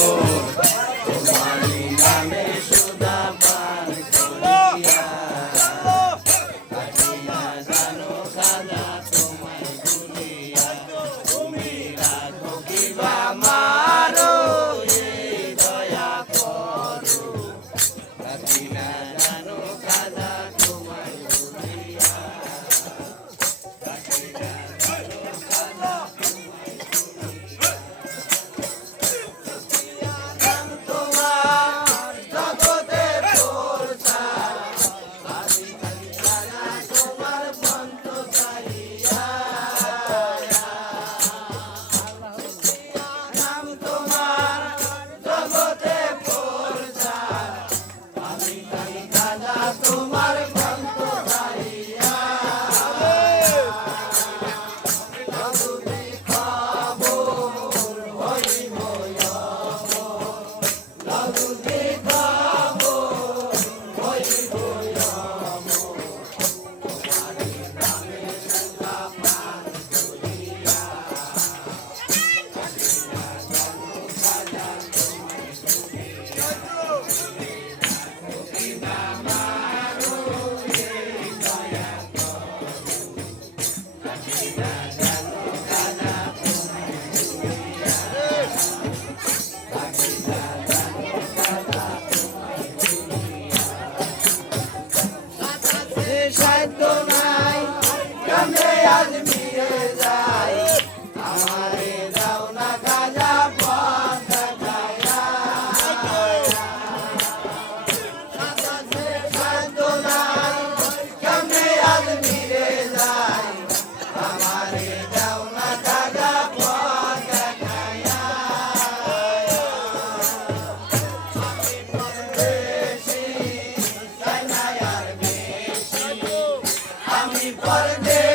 তোমারি নামে সুধা পান করিয়া থাকি না জানো খাজা তোমায় ভুলিয়া তুমি রাখো কিবা মারো এই দয়া করো থাকি না জানো খাজা তোমায় ভুলিয়া থাকি না জানো খাজা তোমার বন্ধ চাইয়া যদি খবর হইব যদি খবর হইব তোমারি নামে সুধা পান করিয়া থাকি না জানো খাজা তোমায় ভুলিয়া কিবা মারো এই দয়া করো থাকি না জানো খাজা তোমায় ভুলিয়া থাকি না জানো খাজা তোমায় ভুলিয়া সাধ্য নাই কেমনে আজ মিলে যাই আমারে দাও না খাজা পথ দেখাইয়া সাধ্য নাই কেমনে আজ মিলে যাই আমারে দাও না খাজা পথ দেখাইয়া আমি পরদেশি চাই না আর বেশি আমি পরদেশি